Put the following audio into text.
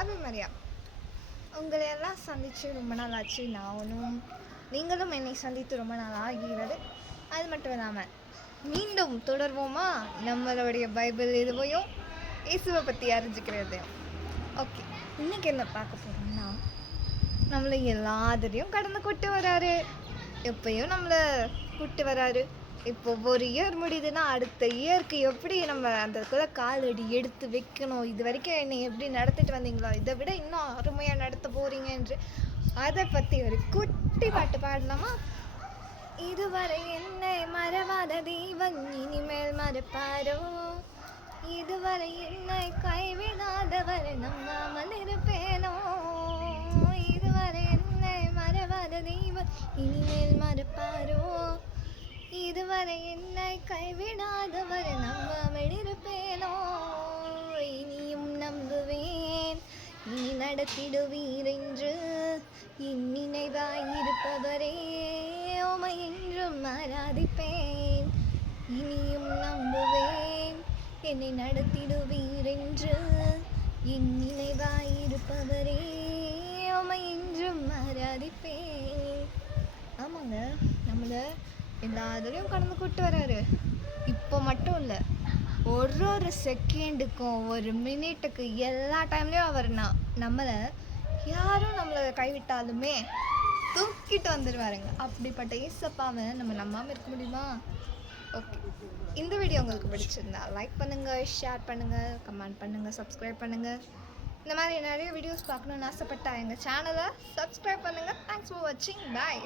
அதே மாதிரியா உங்களையெல்லாம் சந்தித்து ரொம்ப நாள் ஆச்சு. நீங்களும் என்னை சந்தித்து ரொம்ப நாள் ஆகிறது. அது மட்டும் இல்லாமல் மீண்டும் தொடர்வோமா நம்மளுடைய பைபிள் இதுவையும் இயேசுவை பற்றி அறிஞ்சிக்கிறது. ஓகே, இன்றைக்கி என்ன பார்க்க போகிறோம்னா, நம்மளை எல்லாத்தையும் கடந்து கூட்டு வராரு. எப்பயும் நம்மளை கூட்டு வராரு. இப்போ ஒரு இயர் முடியுதுன்னா அடுத்த இயருக்கு எப்படி நம்ம அந்த காலடி எடுத்து வைக்கணும், இது வரைக்கும் என்னை எப்படி நடத்திட்டு வந்தீங்களோ இதை விட இன்னும் அருமையாக நடத்த போகிறீங்க என்று அதை பற்றி ஒரு குட்டி பாட்டு பாடலாமா? இதுவரை என்னை மறவாத தெய்வம் இனிமேல் மறப்பாரோ, இதுவரை என்னை கைவிடாதவர் நம்பாமல் இருப்பேனோ, இதுவரை என்னை மறவாத தெய்வம் இனிமேல் மறப்பாரோ, இதுவரை என்னை கைவிடாதவர் நம்பாமல் இருப்பேனோ, இனியும் நம்புவேன் நீ நடத்திடுவீர் என்று என் நினைவாயிருப்பவரே உம்மை என்றும் ஆராதிப்பேன். இனியும் நம்புவேன் என்னை நடத்திடுவீர் என்று என் நினைவாயிருப்பவரே உம்மை என்றும் ஆராதிப்பேன். ஆமாங்க, நம்மளை எல்லாத்துலேயும் கடந்து கூட்டு வராரு. இப்போ மட்டும் இல்லை, ஒரு செகண்டுக்கும் ஒரு மினிட்டுக்கு எல்லா டைம்லேயும் அவர் நம்மளை யாரும் நம்மளை கைவிட்டாலுமே தூக்கிட்டு வந்துடுவாருங்க. அப்படிப்பட்ட ஏசப்பாவை நம்ம நம்பாமல் இருக்க முடியுமா? ஓகே, இந்த வீடியோ உங்களுக்கு பிடிச்சிருந்தா லைக் பண்ணுங்கள், ஷேர் பண்ணுங்கள், கமெண்ட் பண்ணுங்கள், சப்ஸ்கிரைப் பண்ணுங்கள். இந்த மாதிரி நிறைய வீடியோஸ் பார்க்கணுன்னு ஆசைப்பட்டா எங்கள் சேனலை சப்ஸ்கிரைப் பண்ணுங்கள். தேங்க்ஸ் ஃபார் வாட்சிங். பாய்.